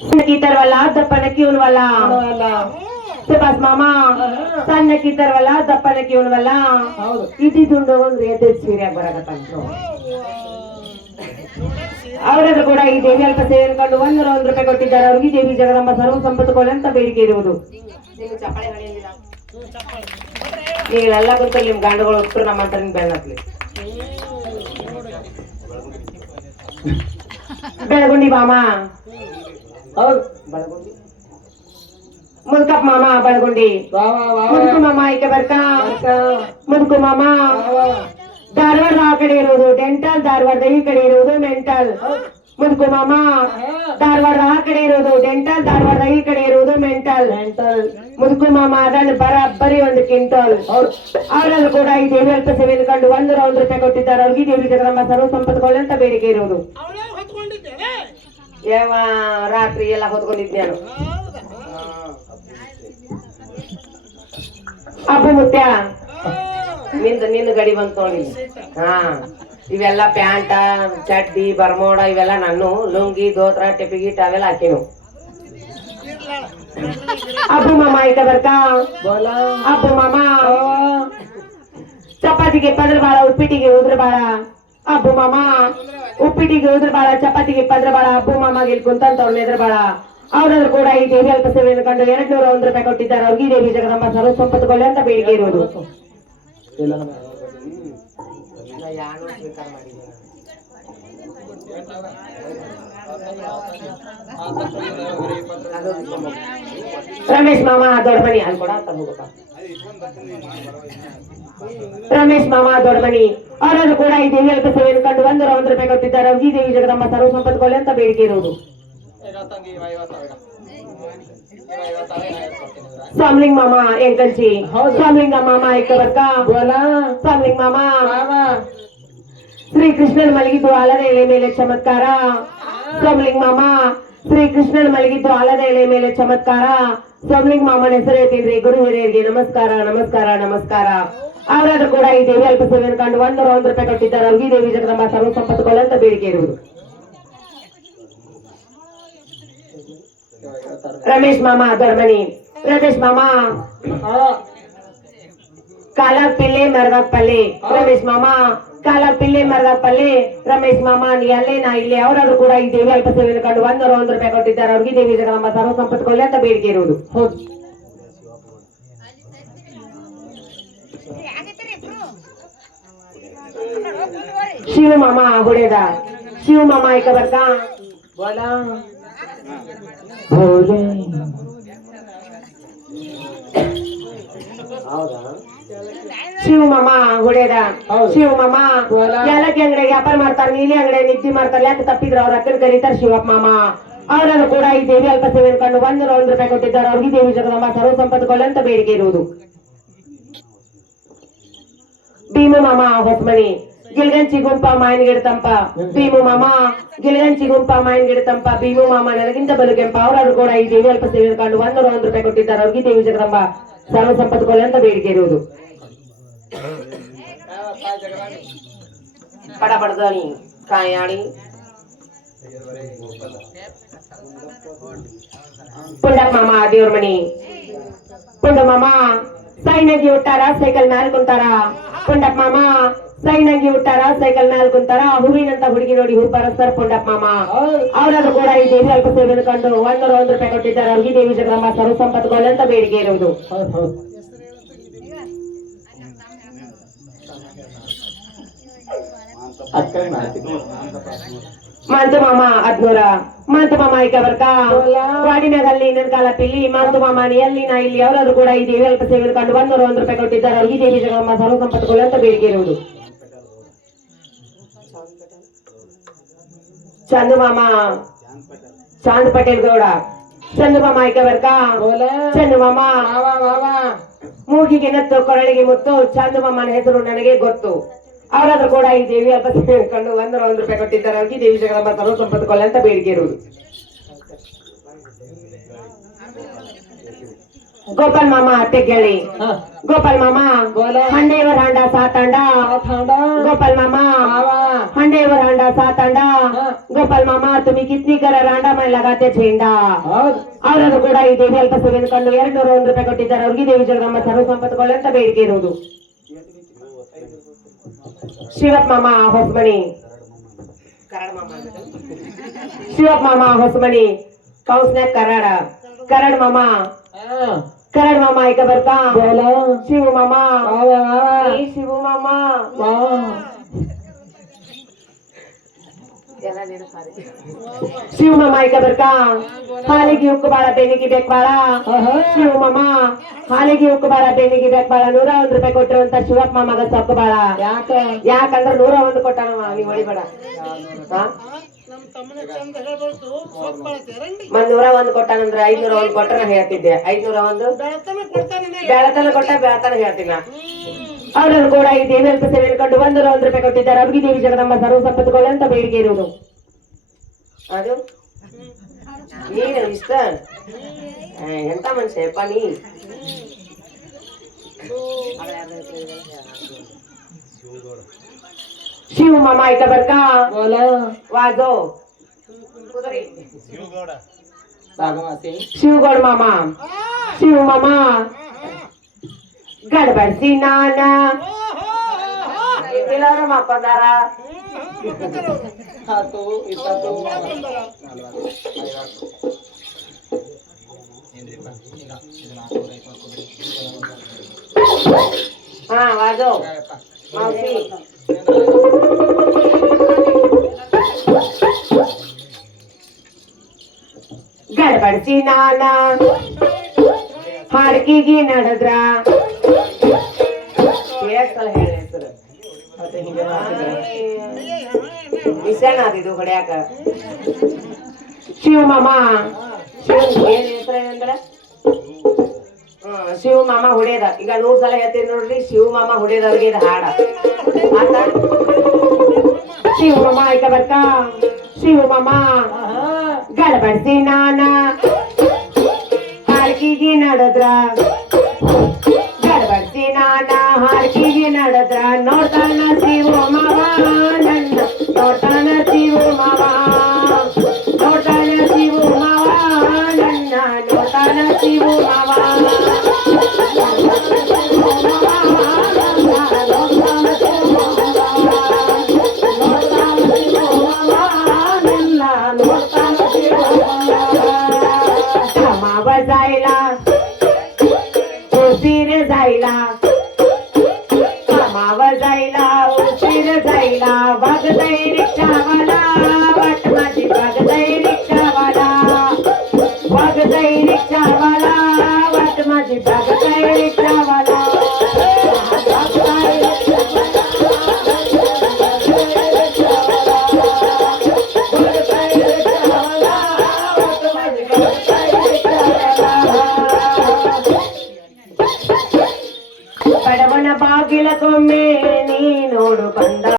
की तरवाला दप्पन की उनवाला सुभाष मामा ಸಣ್ಣಕ್ಕಿ ತರವಲ್ಲ ದಪ್ಪನಕ್ಕಿ ಉಣವಲ್ಲ ಇದ್ದಿದ್ದು ಒಂದು ಎದ್ದು ಸೀರೆಯಾಗಿ ಬರಕತ್ತಂತ ಅವರಾದ್ರೂ ಕೂಡ ಈ ದೇವಿ ಅಲ್ಪ ಸೇರ್ಕೊಂಡು 101 ರೂಪಾಯಿ ಕೊಟ್ಟಿದ್ದಾರೆ ಅವ್ರಿಗೆ ದೇವಿ ಜಗದಂಬ ಸರ್ವ ಸಂಪತ್ತುಕೊಳ್ಳಿ ಅಂತ ಬೇಡಿಕೆ ಇರುವುದು ನೀವೆಲ್ಲ ಗೊತ್ತು ನಿಮ್ ಗಂಡುಗಳು ಹೋಗ್ತಾರೆ ನಮ್ಮ ಅಂತ ನಿಮ್ ಬೆನ್ನತ್ಲಿ ಬೆಳಗುಂಡಿ ಮಾಮ ಹೌದು ಬೆಳಗುಂಡಿ ಮುದುಕಪ್ಪ ಮಾಮ ಬೆಳಗುಂಡಿ ಮುದುಕು ಮಾಮ ಈಕೆ ಬರ್ಕಾ ಮುದುಕು ಮಾಮ ಧಾರವಾಡದ ಆ ಕಡೆ ಇರೋದು ಡೆಂಟಲ್ ಧಾರವಾಡದ ಈ ಕಡೆ ಇರೋದು ಮೆಂಟಲ್ ಮುದುಕು ಮಾಮ ಧಾರವಾಡದ ಆ ಕಡೆ ಇರೋದು ಡೆಂಟಲ್ ಧಾರವಾಡದ ಈ ಕಡೆ ಇರೋದು ಮೆಂಟಲ್ ಮುದುಕು ಮಾಮ ಅದನ್ನು ಬರೀ ಒಂದು ಕ್ವಿಂಟಲ್ ಅವರಲ್ಲೂ ಕೂಡ ಈ ದೇವಿ ಅಲ್ಪ ಸೇವೆ ಕಂಡು 101 ರೂಪಾಯಿ ಕೊಟ್ಟಿದ್ದಾರೆ ಅವ್ರಿಗೆ ದೇವಿ ಜಗದಮ್ಮ ಸರ್ವ ಸಂಪತ್ತುಕೊಳ್ಳಿ ಅಂತ ಬೇಡಿಕೆ ಇರೋದು ಯಾವ ರಾತ್ರಿ ಎಲ್ಲ ಹೊತ್ಕೊಂಡಿದ್ದೆ ನಾನು ಅಬ್ಬು ಮುತ್ಯ ನಿನ್ನ ಗಡಿ ಬಂತ ನೋಡಿ ಹಾ ಇವೆಲ್ಲ ಪ್ಯಾಂಟ ಚಡ್ಡಿ ಬರ್ಮೋಡ ಇವೆಲ್ಲ ನಾನು ಲುಂಗಿ ದೋತ್ರ ಟೆಪಿಗಿಟ್ ಅವೆಲ್ಲ ಹಾಕಿನು ಅಬ್ಬು ಮಾಮ ಆಯ್ತ ಬರ್ಕಾ ಅಬ್ಬು ಮಾಮ ಚಪಾತಿಗೆ ಪದ್ರ ಬಾಳ ಉಪ್ಪಿಟ್ಟಿಗೆ ಉದ್ರ ಬಾಳ ಅಬ್ಬು ಮಾಮ ಉಪ್ಪಿಟ್ಟಿಗೆ ಉದ್ರ ಬಾಳ ಚಪಾತಿಗೆ ಪದ್ರ ಬಾಳ ಅಬ್ಬು ಮಾಮಗೆ ಇಲ್ಲಿ ಕುಂತಂತ ಅವ್ರನ್ನ ಎದ್ರ ಬಾಳ ಅವರಾದ್ರೂ ಕೂಡ ಈ ದೇವಿ ಅಲ್ಪ ಸೇವೆಯನ್ನು ಕಂಡು 201 ರೂಪಾಯಿ ಕೊಟ್ಟಿದ್ದಾರೆ ಅವ್ರಿಗೆ ದೇವಿ ಜಗದಂಬ ಸರ್ವ ಸಂಪತ್ತುಕೊಳ್ಳಿ ಅಂತ ಬೇಡಿಕೆ ಇರುವುದು ರಮೇಶ್ ಮಾಮ ದೊಡ್ಡಮನಿ ಅಲ್ಲಿ ಕೂಡ ರಮೇಶ್ ಮಾಮ ದೊಡ್ಡಮನಿ ಅವರಾದ್ರೂ ಕೂಡ ಈ ದೇವಿ ಅಲ್ಪ ಸೇವೆಯನ್ನು ಕಂಡು 101 ರೂಪಾಯಿ ಕೊಟ್ಟಿದ್ದಾರೆ ಅವ್ರಿಗೆ ದೇವಿ ಜಗದಂಬ ಸರ್ವ ಸಂಪತ್ತುಕೊಳ್ಳಿ ಅಂತ ಬೇಡಿಕೆ ಇರುವುದು स्वामलिंग मामा अंकल जी स्वामलिंग मामा एक ಬರ್ಕಾ स्वामलिंग मामा श्री कृष्णन ಮಲಗಿದ್ದು ಆಲದ ಎಲೆ ಮೇಲೆ ಚಮತ್ಕಾರ स्वामलिंग मामा श्री कृष्णन ಮಲಗಿದ್ದು ಆಲದ ಎಲೆ ಮೇಲೆ ಚಮತ್ಕಾರ स्वामलिंग ಮಾಮನ ಹೆಸರು ಎತ್ತಿದ್ರಿ ಗುರು ಹಿರಿಯರಿಗೆ ನಮಸ್ಕಾರ ನಮಸ್ಕಾರ ನಮಸ್ಕಾರ ಅವರಾದ್ರೂ ಕೂಡ ಈ ದೇವಿ ಅಲ್ಪ ಸೇವೆಯನ್ನು ಕಂಡು 101 ರೂಪಾಯಿ ಕೊಟ್ಟಿದ್ದಾರೆ ಅವ್ರಿಗೆ ದೇವಿ ಜಗದಂಬ ಸರ್ವ ಸಂಪತ್ತುಕೊಳ್ಳಿ ಅಂತ ಬೇಡಿಕೆ ಇರುವುದು रमेश मामा दरमनी रमेश मामा काला पिल्ले मरगा पल्ले रमेश मामा काला पिल्ले मरगा पल्ले रमेश मामा ನೀ ಅಲ್ಲೇ ನಾ ಇಲ್ಲೇ ಅವರಾದ್ರೂ ಕೂಡ ಈ ದೇವಿ ಅಲ್ಪ ಸೇವೆಯನ್ನು ಕಂಡು 101 ರೂಪಾಯಿ ಕೊಟ್ಟಿದ್ದಾರೆ ಅವ್ರಿಗೆ ದೇವಿ ಜಗದಂಬ ಸರ್ವ ಸಂಪತ್ತುಕೊಳ್ಳಿ ಅಂತ ಬೇಡಿಕೆ ಇರುವುದು ಶಿವ ಮಾಮ ಹೊಡೆದ ಶಿವ ಮಾಮ ಏಕ ಬರ್ಕಾ ಬೋಲಾ ಶಿವ ಮಾಮ ಹೊಡೆದ ಶಿವ ಮಾಮ ಎಲ್ಲಕ್ಕೆ ಅಂಗಡಿಗೆ ವ್ಯಾಪಾರ ಮಾಡ್ತಾರೆ ನೀಲಿ ಅಂಗಡಿ ನಿದ್ದೆ ಮಾಡ್ತಾರೆ ಯಾಕೆ ತಪ್ಪಿದ್ರು ಅವ್ರ ಅಕ್ಕನ ಕರೀತಾರೆ ಶಿವಪ್ಪ ಮಾಮ ಅವರನ್ನು ಕೂಡ ಈ ದೇವಿ ಅಲ್ಪ ಸೇವೆಯನ್ನು ಕಂಡು 101 ರೂಪಾಯಿ ಕೊಟ್ಟಿದ್ದಾರೆ ಅವ್ರಿಗೆ ದೇವಿ ಜಗದಂಬ ಸರ್ವ ಸಂಪತ್ತುಕೊಳ್ಳಿ ಅಂತ ಬೇಡಿಕೆ ಇರುವುದು ಭೀಮು ಮಾಮ ಹೊಸಮನಿ ಗಿಲ್ಗಂಚಿ ಗುಂಪ ಮಾಯನ್ ಗಿಡತಂಪ ಭೀಮು ಮಾಮ ಗಿಲ್ಗಂಚಿ ಗುಂಪ ಮಾಯನ್ ಗಿಡತಂಪ ಭೀಮು ಮಾಮ ನನಗಿಂತ ಬಲುಕೆಂಪ ಅವರಾದ್ರೂ ಕೂಡ ಈ ದೇವಿ ಅಲ್ಪ ಸೇವೆಯನ್ನು ಕಂಡು 101 ರೂಪಾಯಿ ಕೊಟ್ಟಿದ್ದಾರೆ ಅವ್ರಿಗೆ ದೇವಿ ಜಗದಂಬ ಸರ್ವ ಸಂಪತ್ತುಕೊಳ್ಳಿ ಅಂತ ಬೇಡಿಕೆ ಇರುವುದು ಪಡ ಪಡದಾಣಿ ಕಾಯಾಣಿ ಪುಂಡಪ್ಪ ಮಾಮ ದೇವ್ರ ಮನಿ ಪುಂಡ ಮಾಮ ಸೈನಾಗಿ ಹುಟ್ಟಾರ ಸೈಕಲ್ ಮ್ಯಾಲ ಕುಂತಾರ ಪುಂಡಪ್ಪ ಮಾಮ ಸೈನಾಗಿ ಹುಟ್ಟಾರ ಸೈಕಲ್ ಮ್ಯಾಲ ಕುಂತಾರ ಹೂವಿನಂತ ಹುಡುಗಿ ನೋಡಿ ಹೂ ಬರಸ್ತಾರ ಪುಂಡಪ್ಪ ಮಾಮ ಅವರಾದ್ರೂ ಕೂಡ ಈ ದೇವಿ ಅಲ್ಪ ಸೇವೆಯನ್ನು ಕಂಡು 101 ರೂಪಾಯಿ ಕೊಟ್ಟಿದ್ದಾರೆ ಅವ್ರಿಗೆ ದೇವಿ ಜಗದಂಬ ಸರ್ವ ಸಂಪತ್ತುಕೊಳ್ಳಿ ಅಂತ ಬೇಡಿಕೆ ಇರುವುದು ಮಾಂತು ಮಾಮ 100 ಮಾಂತು ಮಾಮ ಈಗ ಬರ್ಕಾ ವಾಡಿನಾಗಲ್ಲಿ ನನ್ನ ಕಾಲ ಪಿಲ್ಲಿ ಮಾಂತು ಮಾಮ ಎಲ್ಲಿ ನಾ ಇಲ್ಲಿ ಅವರಾದ್ರೂ ಕೂಡ ಈ ದೇವಿ ಅಲ್ಪ ಸೇವೆಯನ್ನು ಕಂಡು 101 ರೂಪಾಯಿ ಕೊಟ್ಟಿದ್ದಾರೆ ಅವ್ರಿಗೆ ದೇವಿ ಜಗದಂಬ ಸರ್ವ ಸಂಪತ್ತುಕೊಳ್ಳಿ ಅಂತ ಬೇಡಿಕೆ ಇರುವುದು ಚಂದು ಮಾಮ ಚಾಂದ್ ಪಟೇಲ್ ಗೌಡ ಚಂದು ಮಾಮ ಈಗ ಬರ್ಕಾ ಚಂದು ಮಾಮ ಮೂಗಿಗೆ ನತ್ತು ಕೊರಳಿಗೆ ಮುತ್ತು ಚಂದು ಮಾಮನ ಹೆಸರು ನನಗೆ ಗೊತ್ತು ಅವರಾದ್ರೂ ಕೂಡ ಈ ದೇವಿ ಅಲ್ಪ ಸೇವೆಯನ್ನು ಕಂಡು 101 ರೂಪಾಯಿ ಕೊಟ್ಟಿದ್ದಾರೆ ಅವ್ರಿಗೆ ದೇವಿ ಜಗದಂಬ ಸರ್ವ ಸಂಪತ್ತುಕೊಳ್ಳಿ ಅಂತ ಬೇಡಿಕೆ ಇರುವುದು ಗೋಪಾಲ್ ಮಾಮ ಅತ್ತೆ ಕೇಳಿ ಗೋಪಾಲ್ ಮಾಮ ಹಂಡೇವರ್ ಹಾಂಡ ಸಾತಂಡ ಗೋಪಾಲ್ ಮಾಮ ಹಂಡೇವರ್ ಹಾಂಡ ಸಾತಂಡ ಗೋಪಾಲ್ गोपाल मामा तुम्ही कितनी करा रांडा में लगाते झेंडा ಅವರನ್ನು ಕೂಡ ಈ ದೇವಿ ಅಲ್ಪ ಸೇವೆಯನ್ನು ಕಂಡು 201 ರೂಪಾಯಿ ಕೊಟ್ಟಿದ್ದಾರೆ. ಅವ್ರಿಗೆ ದೇವಿ ಜಗದಮ್ಮ ಸರ್ವ ಸಂಪತ್ತುಗಳು ಅಂತ ಬೇಡಿಕೆ ಇರುವುದು. ಶಿವಪ್ಪ ಮಾಮ ಹೊಸಮಣಿ ಶಿವಪ್ಪ ಮಾಮ ಹೊಸಮಣಿ ಕೌನ್ಸ್ನ್ಯಾಗ ಕರಡ್ ಮಾಮ ऐका बर का शिव मामा शिव मामा शिव मामा ऐका बर का ಹಾಲಿಗೆ ಉಕ್ಕು ಬಾಳ ಬೆನ್ನಿಗೆ ಬೇಕು ಬಾಳ ಶಿವ ಮಾಮ ಹಾಲಿಗೆ ಉಕ್ಕು ಬಾಳ ಬೆನ್ನಿಗೆ ಬೇಕು ಬಾಳ 101 ರೂಪಾಯಿ ಕೊಟ್ಟಿರುವಂತ ಶಿವಪ್ಪ ಮಾಮಗ ಸೊಕ್ಕು ಬಾಳ ಯಾಕಂದ್ರೆ 101 ಕೊಟ್ಟಾನವ ನೀವು ಹೊಡಿಬೇಡ. ಮನ್ 101 ಕೊಟ್ಟಾನಂದ್ರ 501 ಕೊಟ್ಟ ಹೇಳ್ತಿದ್ದೆ. 501 ಬೆಳತನ ಕೊಟ್ಟ ಬೆಳತನ ಹೇಳ್ತೀನ. ಅವರನ್ನು ಕೂಡ ಈ ದೇವಿ ಅಲ್ಪ ಸೇವೆ ಕಂಡು 101 ರೂಪಾಯಿ ಕೊಟ್ಟಿದ್ದಾರೆ. ಅವ್ರಿಗೆ ದೇವಿ ಜಗದಮ್ಮ ಸರ್ವ ಸಂಪತ್ತುಗಳು ಅಂತ ಬೇಡಿಕೆ ಇರುವುದು. ಅದು ನೀನು ಇಷ್ಟ ಎಂತ ಮನುಷ್ಯ ಯಪ್ಪ ನೀ. शिव मामा ऐका बर का वाजो शिवगौड मामा शिव मामा गडबडसी नाना मापदार हा वाजो मावशी ಗಡಬಡಿಸಿ ನಾನ ಹಾಡ್ಕಿಗಿ ನಡೆದ್ರ ಇದು ಹೊಡ್ಯಾಕ ಶಿವ ಮಾಮ ಏನ್ ಹೆಸರು ಏನಂದ್ರ ಶಿವ ಮಾಮ ಹೊಡೆಯದ. ಈಗ 100 ಸಲ ಹೇಳ್ತೀನಿ ನೋಡ್ರಿ, ಶಿವ ಮಾಮ ಹೊಡೆಯದವ್ರಿಗೆ ಇದು ಹಾಡ ಆತ. ಶಿವ ಮಾಮ ಐಕ ಬರ್ಕ ಶಿವ ಮಾಮ ಗಡಬಡಿಸಿ ನಾನ ಹಾಡ್ಕಿಗಿ ನಡೆದ್ರ ಗಡಬಡಿಸಿ ನಾನ ಹಾಡ್ಕಿಗಿ ನಡೆದ್ರ ನೋಡ್ತಾನ ಶಿವ ಮಾವ ನನ್ನ ನೋಡ್ತಾನ ಶಿವ ಮಾವ ನೋಡ್ತಾನ ಶಿವ ಮಾವ ನನ್ನ ನೋಡ್ತಾನ ಶಿವ ಮಾವ जायला उशीर जायला कामावर जायला उशीर जायला बघतय रिक्षावाला वाट माझी बघतय रिक्षावाला बघतय रिक्षावाला वाट माझी बघतय रिक्षावाला ಬಡವನ ಬಾಗಿಲಕ್ಕೊಮ್ಮೆ ನೀ ನೋಡು ಬಂದ